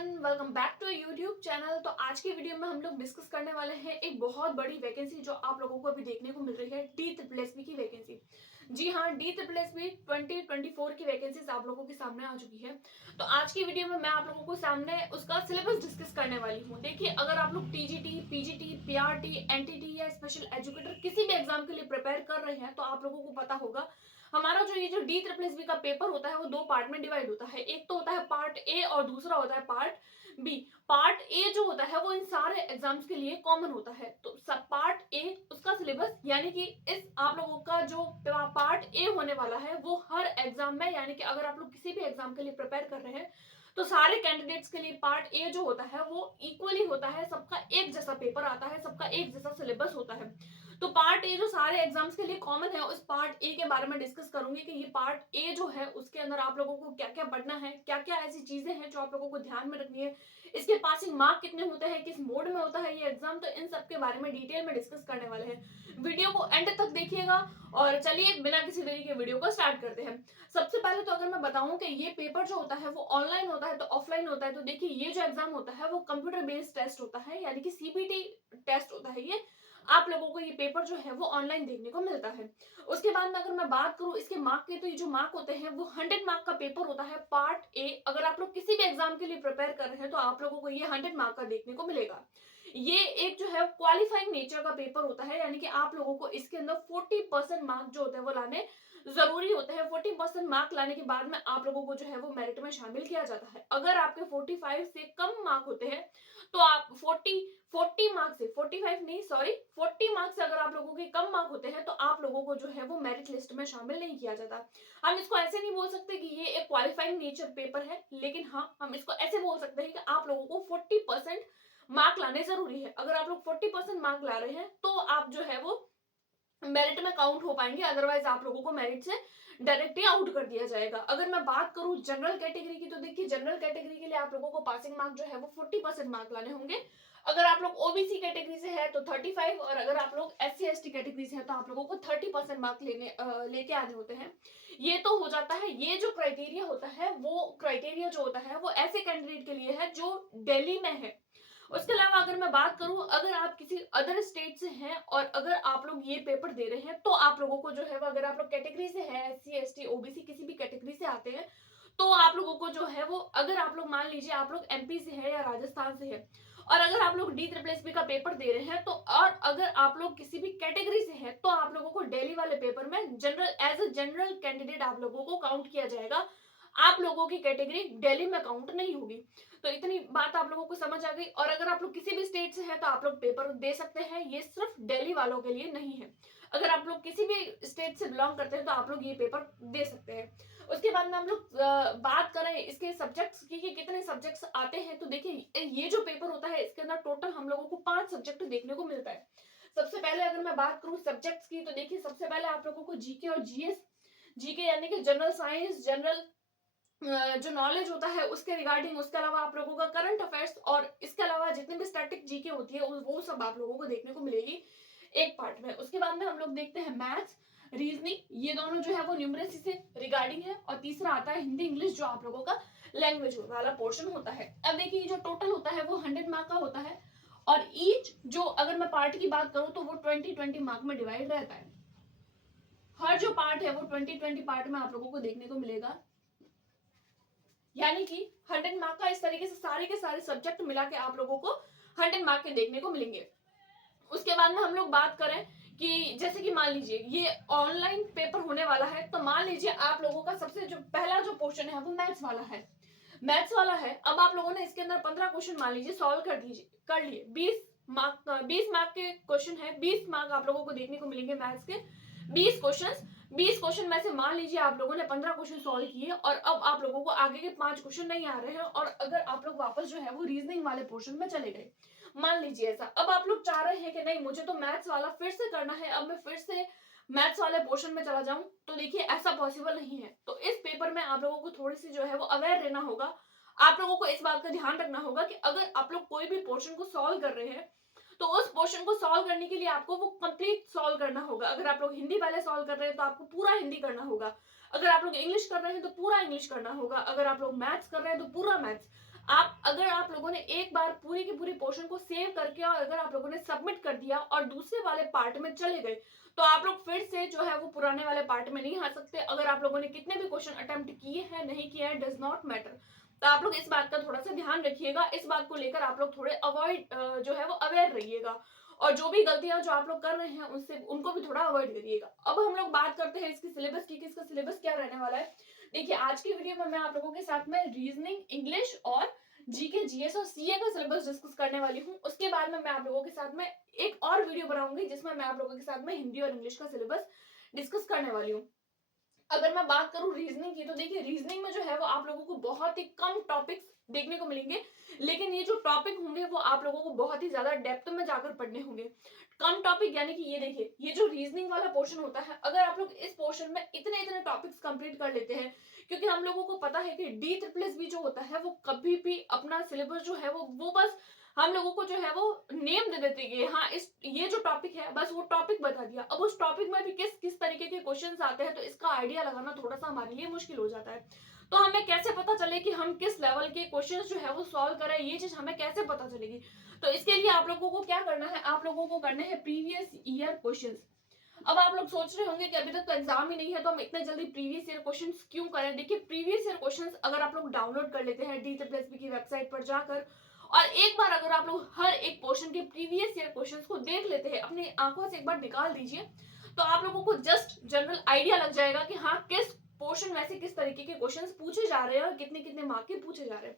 Everyone, welcome back to YouTube channel. तो आज की वीडियो में हम लोग डिस्कस करने वाले हैं एक बहुत बड़ी वैकेंसी जो आप लोगों को अभी देखने को मिल रही है, DSSB की वैकेंसी। जी हाँ, DSSB 2024 की वैकेंसीज आप लोगों के सामने आ चुकी है। तो आज की वीडियो में मैं आप लोगों को सामने उसका सिलेबस डिस्कस करने वाली हूँ। देखिए, अगर आप लोग TGT, PGT, PRT, NTT या स्पेशल एजुकेटर किसी भी एग्जाम के लिए प्रिपेयर कर रहे हैं तो आप लोगों को पता होगा हमारा जो ये जो DSSB का पेपर होता है वो दो पार्ट में डिवाइड होता है। एक तो होता है पार्ट ए और दूसरा होता है पार्ट बी। पार्ट ए जो होता है वो इन सारे एग्जाम्स के लिए कॉमन होता है। तो सब पार्ट ए उसका सिलेबस यानी कि इस आप लोगों का जो पार्ट ए होने वाला है वो हर एग्जाम में, यानी कि अगर आप लोग किसी भी एग्जाम के लिए प्रिपेयर कर रहे हैं तो सारे कैंडिडेट्स के लिए पार्ट ए जो होता है वो इक्वली होता है। सबका एक जैसा पेपर आता है, सबका एक जैसा सिलेबस होता है। तो पार्ट ए जो सारे एग्जाम्स के लिए कॉमन है, उस पार्ट ए के बारे में डिस्कस करूंगी कि ये पार्ट ए जो है उसके अंदर आप लोगों को क्या क्या पढ़ना है, क्या क्या ऐसी चीजें हैं जो आप लोगों को ध्यान में रखनी है, इसके पासिंग मार्क कितने होते हैं, किस मोड में होता है ये एग्जाम। तो इन सब के बारे में डिटेल में डिस्कस करने वाले हैं। वीडियो को एंड तक देखिएगा और चलिए बिना किसी देरी के वीडियो को स्टार्ट करते हैं। सबसे पहले तो अगर मैं बताऊं कि ये पेपर जो होता है वो ऑनलाइन होता है तो ऑफलाइन होता है। तो देखिए, ये जो एग्जाम होता है वो कंप्यूटर बेस्ड टेस्ट होता है, यानी कि CBT टेस्ट होता है। ये आप लोगों को ये पेपर जो है वो ऑनलाइन देखने को मिलता है। उसके बाद में अगर मैं बात करूं इसके मार्क की, तो ये जो मार्क होते हैं वो 100 मार्क का पेपर होता है पार्ट ए। अगर आप लोग किसी भी एग्जाम के लिए प्रिपेयर कर रहे हैं तो आप लोगों को ये 100 मार्क का देखने को मिलेगा। ये एक जो है क्वालिफाइंग नेचर का पेपर होता है, यानी कि आप लोगों को इसके अंदर 40% मार्क जो होते हैं वो लाने जरूरी होते हैं। 40% मार्क लाने के बाद में आप लोगों को जो है वो मेरिट में शामिल किया जाता है। अगर आपके 45 से कम मार्क होते हैं तो आप 40 मार्क्स से 45 नहीं, सॉरी 40 मार्क्स से अगर आप लोगों के कम मार्क होते हैं तो आप लोगों को जो है वो मेरिट लिस्ट में शामिल नहीं किया जाता। हम इसको ऐसे नहीं बोल सकते कि ये एक क्वालिफाइंग नेचर पेपर है, लेकिन हाँ हम इसको ऐसे बोल सकते हैं कि आप लोगों को 40% मार्क लाने जरूरी है। अगर आप लोग 40% मार्क ला रहे हैं तो आप जो है वो मेरिट में काउंट हो पाएंगे, अदरवाइज आप लोगों को मेरिट से डायरेक्टली आउट कर दिया जाएगा। अगर मैं बात करूं जनरल कैटेगरी की, तो देखिए जनरल कैटेगरी के लिए आप लोगों को पासिंग मार्क जो है वो 40% मार्क लाने होंगे। अगर आप लोग ओबीसी कैटेगरी से है तो 35, और अगर आप लोग SC ST कैटेगरी से है तो आप लोगों को 30% मार्क लेके आने होते हैं। ये तो हो जाता है। ये जो क्राइटेरिया होता है वो क्राइटेरिया जो होता है वो ऐसे कैंडिडेट के लिए है जो दिल्ली में है। उसके अलावा अगर मैं बात करूं, अगर आप किसी अदर स्टेट से हैं और अगर आप लोग ये पेपर दे रहे हैं तो आप लोगों को जो है वो, अगर आप लोग कैटेगरी से है SC ST OBC किसी भी कैटेगरी से आते हैं तो आप लोगों को जो है वो, अगर आप लोग मान लीजिए आप लोग MP से है या राजस्थान से है और अगर आप लोग DSSB का पेपर दे रहे हैं तो, और अगर आप लोग किसी भी कैटेगरी से है तो आप लोगों को दिल्ली वाले पेपर में general as a general candidate आप लोगों को काउंट किया जाएगा। आप लोगों की कैटेगरी दिल्ली में काउंट नहीं होगी। तो इतनी बात आप लोगों को समझ आ गई। और अगर आप लोग किसी भी स्टेट से हैं तो आप लोग पेपर दे सकते हैं, ये सिर्फ दिल्ली वालों के लिए नहीं है। अगर आप लोग किसी भी स्टेट से बिलोंग करते हैं तो आप लोग ये पेपर दे सकते हैं। उसके बाद में हम लोग बात करें इसके सब्जेक्ट्स की कि कितने सब्जेक्ट्स आते हैं। तो देखिए, ये जो पेपर होता है इसके अंदर टोटल हम लोगों को 5 सब्जेक्ट देखने को मिलता है। सबसे पहले अगर मैं बात करूं सब्जेक्ट्स की, तो देखिए सबसे पहले आप लोगों को जीके और जीएस, जीके यानी कि जनरल साइंस, जनरल जो नॉलेज होता है उसके रिगार्डिंग, उसके अलावा आप लोगों का करंट अफेयर्स, और इसके अलावा जितनी भी स्टैटिक जीके होती है वो सब आप लोगों को देखने को मिलेगी एक पार्ट में। उसके बाद में हम लोग देखते हैं मैथ्स, रीजनिंग, ये दोनों जो है वो न्यूमरेसी से रिगार्डिंग है। और तीसरा आता है हिंदी इंग्लिश, जो आप लोगों का लैंग्वेज वाला पोर्शन होता है। अब देखिए, जो टोटल होता है वो 100 मार्क का होता है और ईच जो, अगर मैं पार्ट की बात करूं तो वो 20-20 मार्क में डिवाइड रहता है। हर जो पार्ट है वो 20-20 पार्ट में आप लोगों को देखने को मिलेगा, यानी कि 100 मार्क का इस तरीके से सारे के सारे सब्जेक्ट मिला के आप लोगों को 100 मार्क के देखने को मिलेंगे। उसके बाद में हम लोग बात करें कि जैसे कि मान लीजिए ये ऑनलाइन पेपर होने वाला है, तो मान लीजिए आप लोगों का सबसे जो पहला जो क्वेश्चन है वो मैथ्स वाला है। मैथ्स वाला है, अब आप लोगों ने इसके अंदर 15 क्वेश्चन मान लीजिए सॉल्व कर लिए। 20 मार्क के क्वेश्चन है, 20 मार्क आप लोगों को देखने को मिलेंगे मैथ्स के। 20 क्वेश्चन में से मान लीजिए आप लोगों ने 15 क्वेश्चन सॉल्व किए और अब आप लोगों को आगे के 5 क्वेश्चन नहीं आ रहे हैं, और अगर आप लोग वापस जो है वो रीजनिंग वाले पोर्शन में चले गए, मान लीजिए ऐसा, अब आप लोग चाह रहे हैं कि नहीं मुझे तो मैथ्स वाला फिर से करना है, अब मैं फिर से मैथ्स वाले पोर्शन में चला जाऊं, तो देखिए ऐसा पॉसिबल नहीं है। तो इस पेपर में आप लोगों को थोड़ी सी जो है वो अवेयर रहना होगा। आप लोगों को इस बात का ध्यान रखना होगा कि अगर आप लोग कोई भी पोर्शन को सॉल्व कर रहे हैं तो उस पोर्शन को सॉल्व करने के लिए आपको वो कंप्लीट सॉल्व करना होगा। अगर आप लोग हिंदी पहले सॉल्व कर रहे हैं तो आपको पूरा हिंदी करना होगा, अगर आप लोग इंग्लिश कर रहे हैं तो पूरा इंग्लिश करना होगा, अगर आप लोग मैथ्स कर रहे हैं तो पूरा मैथ्स। आप अगर अगर आप लोगों ने एक बार पूरी की पूरी पोर्शन को सेव करके और अगर आप लोगों ने सबमिट कर दिया और दूसरे वाले पार्ट में चले गए तो आप लोग फिर से जो है वो पुराने वाले पार्ट में नहीं आ सकते। अगर आप लोगों ने कितने भी क्वेश्चन अटेम्प्ट किए हैं नहीं किए हैं, डज नॉट मैटर। तो आप लोग इस बात का थोड़ा सा ध्यान रखिएगा, इस बात को लेकर आप लोग थोड़े अवॉइड जो है वो अवेयर रहिएगा, और जो भी गलतियां जो आप लोग कर रहे हैं उनसे उनको भी थोड़ा अवॉइड करिएगा। अब हम लोग बात करते हैं इसकी सिलेबस की, इसका सिलेबस क्या रहने वाला है। देखिए आज की वीडियो में मैं आप लोगों के साथ में रीजनिंग, इंग्लिश और जीके, जीएस और सीए का सिलेबस डिस्कस करने वाली हूँ। उसके बाद में मैं आप लोगों के साथ में एक और वीडियो बनाऊंगी जिसमें मैं आप लोगों के साथ में हिंदी और इंग्लिश का सिलेबस डिस्कस करने वाली हूँ। अगर मैं बात करूं रीजनिंग की तो देखिए रीजनिंग में जो है वो आप लोगों को बहुत ही कम टॉपिक्स देखने को मिलेंगे, लेकिन ये जो टॉपिक होंगे वो आप लोगों को बहुत ही ज्यादा डेप्थ में जाकर पढ़ने होंगे। कम टॉपिक यानी कि ये देखिए, ये जो रीजनिंग वाला पोर्शन होता है, अगर आप लोग इस पोर्शन में इतने इतने टॉपिक्स कंप्लीट कर लेते हैं, क्योंकि हम लोगों को पता है कि D++ जो होता है वो कभी भी अपना सिलेबस जो है वो बस हम लोगों को जो है वो नेम दे देते हैं, हाँ इस ये जो टॉपिक है बस वो टॉपिक बता दिया। अब उस टॉपिक में भी किस किस तरीके के क्वेश्चंस आते हैं तो इसका आइडिया लगाना थोड़ा सा हमारे लिए मुश्किल हो जाता है। तो हमें कैसे पता चले कि हम किस लेवल के क्वेश्चंस जो है वो सॉल्व करें, ये चीज हमें कैसे पता चलेगी। तो इसके लिए आप लोगों को क्या करना है, आप लोगों को करने हैं प्रीवियस ईयर क्वेश्चंस। अब आप लोग सोच रहे होंगे कि अभी तक तो एग्जाम ही नहीं है तो हम इतने जल्दी प्रीवियस ईयर क्वेश्चंस क्यों करें। देखिए प्रीवियस ईयर क्वेश्चंस अगर आप लोग डाउनलोड कर लेते हैं D++ की वेबसाइट पर जाकर, और एक बार अगर आप लोग हर एक पोर्शन के प्रीवियस ईयर क्वेश्चंस को देख लेते हैं, अपनी आंखों से एक बार निकाल दीजिए, तो आप लोगों को जस्ट जनरल आइडिया लग जाएगा कि हाँ किस पोर्शन में से किस तरीके के क्वेश्चंस पूछे जा रहे हैं और कितने कितने मार्क के पूछे जा रहे हैं।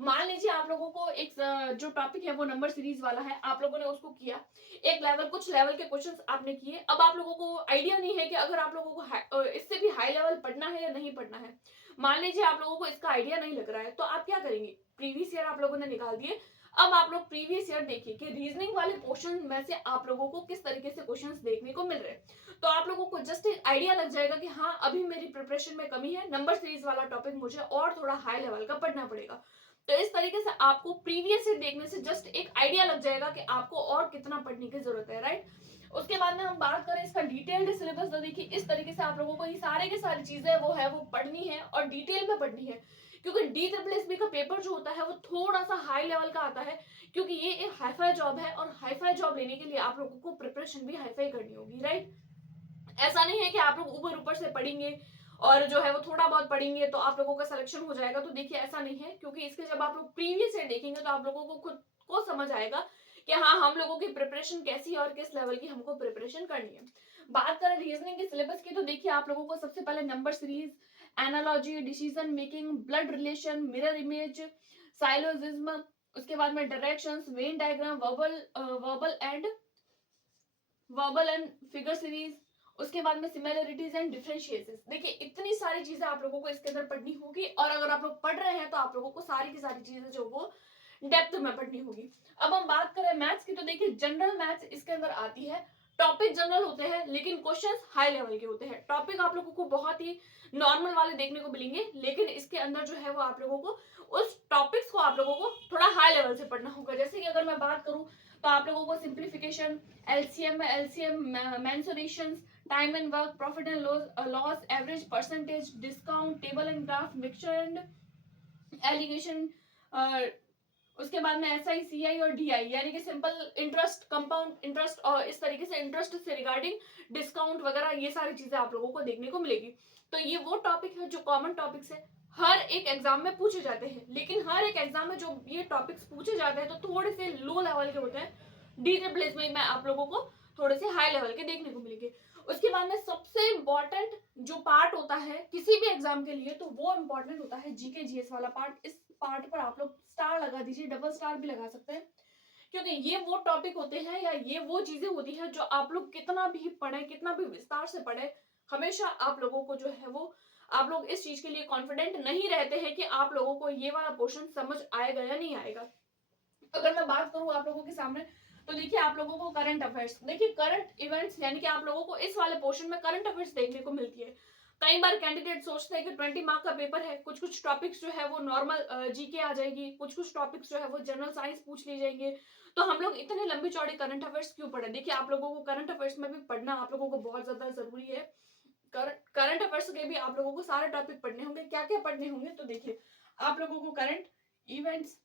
मान लीजिए आप लोगों को एक जो टॉपिक है वो नंबर सीरीज वाला है, आप लोगों ने उसको किया, एक लेवल कुछ लेवल के क्वेश्चंस आपने किए। अब आप लोगों को आइडिया नहीं है कि अगर आप लोगों को इससे भी हाई लेवल पढ़ना है या नहीं पढ़ना है। मान लीजिए आप लोगों को इसका आइडिया नहीं लग रहा है तो आप क्या करेंगे, प्रीवियस ईयर आप लोगों ने निकाल दिए। अब आप लोग प्रीवियस ईयर देखिए कि रीजनिंग वाले पोर्शन में से आप लोगों को किस तरीके से क्वेश्चंस देखने को मिल रहे हैं, तो आप लोगों को जस्ट एक आइडिया लग जाएगा कि हाँ अभी मेरी प्रिपरेशन में कमी है, नंबर सीरीज वाला टॉपिक मुझे और थोड़ा हाई लेवल का पढ़ना पड़ेगा। तो इस तरीके से आपको प्रीवियस ईयर देखने से जस्ट एक आइडिया लग जाएगा कि आपको और कितना पढ़ने की जरूरत है, राइट। उसके बाद में हम बात करें इसका डिटेल्ड सिलेबस, तो देखिए इस तरीके से आप लोगों को ये सारे के सारी चीजें वो है वो पढ़नी है और डिटेल में पढ़नी है, क्योंकि D++ का पेपर जो होता है वो थोड़ा सा हाई लेवल का आता है, क्योंकि ये एक हाईफाई जॉब है और हाईफाई जॉब लेने के लिए आप लोगों को प्रिपरेशन भी हाईफाई करनी होगी, राइट। ऐसा नहीं है कि आप लोग ऊपर ऊपर से पढ़ेंगे और जो है वो थोड़ा बहुत पढ़ेंगे तो आप लोगों का सिलेक्शन हो जाएगा। तो देखिए ऐसा नहीं है, क्योंकि इसके जब आप लोग प्रीवियस ईयर देखेंगे तो आप लोगों को खुद को समझ आएगा कि हाँ हम लोगों की प्रिपरेशन कैसी है और किस लेवल की हमको प्रिपरेशन करनी है। बात करें रीजनिंग के सिलेबस की तो देखिए आप लोगों को सबसे पहले number series, analogy, decision making, blood relation, mirror image, syllogism, उसके बाद में directions, Venn diagram, verbal and figure series, उसके बाद में सिमिलरिटीज एंड डिफरेंशिएशंस। देखिए इतनी सारी चीजें आप लोगों को इसके अंदर पढ़नी होगी, और अगर आप लोग पढ़ रहे हैं तो आप लोगों को सारी की सारी चीजें जो वो डेप्थ में पढ़नी होगी। अब हम बात करें मैथ्स की तो देखिए जनरल मैथ्स इसके अंदर आती है, टॉपिक जनरल होते हैं लेकिन क्वेश्चंस हाई लेवल के होते हैं। टॉपिक आप लोगों को बहुत ही नॉर्मल वाले देखने को मिलेंगे, लेकिन इसके अंदर जो है वो आप लोगों को उस टॉपिक्स को आप लोगों को थोड़ा हाई लेवल से पढ़ना होगा। जैसे कि अगर मैं बात करूं तो आप लोगों को simplification, LCM mensurations, time and work, profit and loss, average, percentage, discount, table and graph, mixture and alligation, उसके बाद में SI, CI और DI यानी कि सिंपल इंटरेस्ट, कंपाउंड इंटरेस्ट, और इस तरीके से इंटरेस्ट से रिगार्डिंग डिस्काउंट वगैरह, ये सारी चीजें आप लोगों को देखने को मिलेगी। तो ये वो टॉपिक है जो कॉमन टॉपिक्स है, हर एक एग्जाम में पूछे जाते हैं, लेकिन हर एक एग्जाम में जो ये टॉपिक्स पूछे जाते हैं तो थोड़े से लो लेवल के होते हैं। D++ में आप लोगों को थोड़े से हाई लेवल के देखने को मिलेंगे। उसके बाद में सबसे इंपॉर्टेंट जो पार्ट होता है किसी भी एग्जाम के लिए, तो वो इंपॉर्टेंट होता है जीके जीएस वाला पार्ट। इस पार्ट पर आप लोग स्टार लगा दीजिए, डबल स्टार भी लगा सकते हैं, क्योंकि ये वो टॉपिक होते हैं या ये वो चीजें होती हैं जो आप लोग कितना भी पढ़े, कितना भी विस्तार से पढ़े, हमेशा आप लोगों को जो है वो आप लोग इस चीज के लिए कॉन्फिडेंट नहीं रहते हैं कि आप लोगों को ये वाला पोर्शन समझ आएगा या नहीं आएगा। अगर मैं बात करूं आप लोगों के सामने तो देखिए आप लोगों को करंट अफेयर्स, देखिए करंट इवेंट्स यानी कि आप लोगों को इस वाले पोर्शन में करंट अफेयर्स देखने को मिलती है। कई बार कैंडिडेट सोचते हैं कि 20 मार्क का पेपर है, कुछ कुछ टॉपिक्स जो है वो नॉर्मल जीके आ जाएगी, कुछ कुछ टॉपिक्स जो है वो जनरल साइंस पूछ ली जाएंगे, तो हम लोग इतने लंबी चौड़ी करंट अफेयर्स क्यों पढ़े। देखिए आप लोगों को करंट अफेयर्स में भी पढ़ना आप लोगों को बहुत ज्यादा जरूरी है। करंट अफेयर्स के भी आप लोगों को सारे टॉपिक पढ़ने होंगे। क्या क्या पढ़ने होंगे, तो देखिए आप लोगों को करंट इवेंट्स,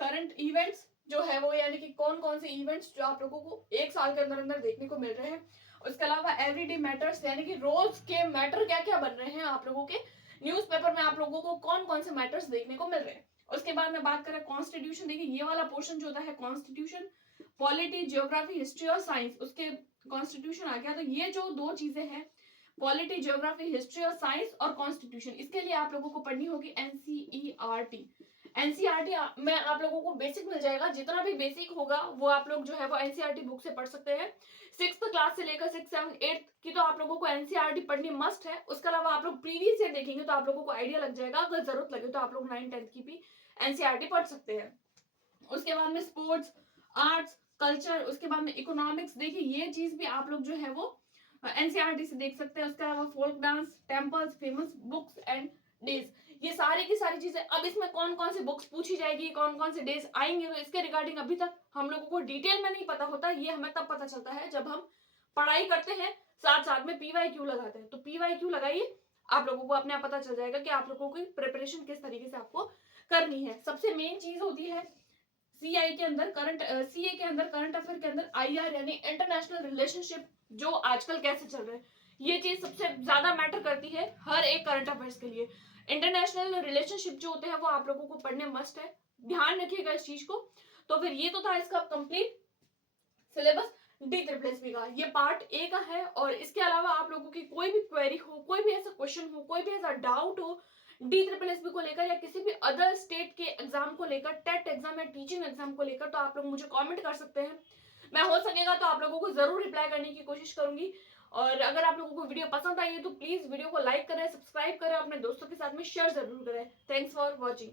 करंट इवेंट्स जो है वो, यानी कि कौन कौन से इवेंट्स जो आप लोगों को एक साल के अंदर अंदर देखने को मिल रहे हैं। उसके अलावा एवरीडे मैटर्स, यानी कि रोज के मैटर क्या क्या बन रहे हैं आप लोगों के न्यूज़पेपर में, आप लोगों को कौन कौन से मैटर्स देखने को मिल रहे हैं। उसके बाद में बात करें कॉन्स्टिट्यूशन, देखिए ये वाला पोर्शन जो होता है कॉन्स्टिट्यूशन, पॉलिटी, जियोग्राफी, हिस्ट्री और साइंस, उसके कॉन्स्टिट्यूशन आ गया। तो ये जो दो चीजें हैं, पॉलिटी, जियोग्राफी, हिस्ट्री और साइंस और कॉन्स्टिट्यूशन, इसके लिए आप लोगों को पढ़नी होगी एनसीईआरटी। एनसीईआरटी में आप लोगों को बेसिक मिल जाएगा, जितना भी बेसिक होगा वो आप लोग जो है वो एनसीईआरटी बुक से पढ़ सकते हैं। 6th क्लास से लेकर 6, 7, 8 की तो आप लोगों को एनसीईआरटी पढ़नी मस्ट है। उसके अलावा आप लोग प्रीवियस ईयर देखेंगे तो आप लोगों को आइडिया लग जाएगा, अगर जरूरत लगे तो आप लोग 9, 10 की भी एनसीईआरटी पढ़ सकते हैं। उसके बाद में स्पोर्ट्स, आर्ट्स, कल्चर, उसके बाद में इकोनॉमिक्स, देखिए ये चीज भी आप लोग जो है वो एनसीईआरटी से देख सकते हैं। उसके अलावा folk dance, temples, famous books and days, ये सारी की सारी चीजें। अब इसमें कौन कौन सी बुक्स पूछी जाएगी, कौन कौन से डेज आएंगे, तो इसके रिगार्डिंग अभी तक हम लोगों को डिटेल में नहीं पता होता। ये हमें तब पता चलता है जब हम पढ़ाई करते हैं, साथ साथ में पीवाईक्यू लगाते हैं। तो पीवाईक्यू लगाइए, आप लोगों को अपने आप पता चल जाएगा कि आप लोगों की प्रिपरेशन किस तरीके से आपको करनी है। सबसे मेन चीज होती है सीआई के अंदर, करंट सीए के अंदर, करंट अफेयर के अंदर आईआर यानी इंटरनेशनल रिलेशनशिप, जो आजकल कैसे चल रहे हैं, ये चीज सबसे ज्यादा मैटर करती है हर एक करंट अफेयर्स के लिए। इंटरनेशनल रिलेशनशिप जो होते हैं वो आप लोगों को पढ़ने मस्ट है, ध्यान रखिएगा इस चीज को। तो फिर ये तो था इसका कंप्लीट सिलेबस DSSB का, ये पार्ट ए का है। और इसके अलावा आप लोगों की कोई भी क्वेरी हो, कोई भी ऐसा क्वेश्चन हो, कोई भी ऐसा डाउट हो DSSB को लेकर या किसी भी अदर स्टेट के एग्जाम को लेकर, टेट एग्जाम या टीचिंग एग्जाम को लेकर, तो आप लोग मुझे कमेंट कर सकते हैं। मैं हो सकेगा तो आप लोगों को जरूर रिप्लाई करने की कोशिश करूंगी। और अगर आप लोगों को वीडियो पसंद आई है तो प्लीज वीडियो को लाइक करें, सब्सक्राइब करें, अपने दोस्तों के साथ में शेयर जरूर करें। Thanks for watching.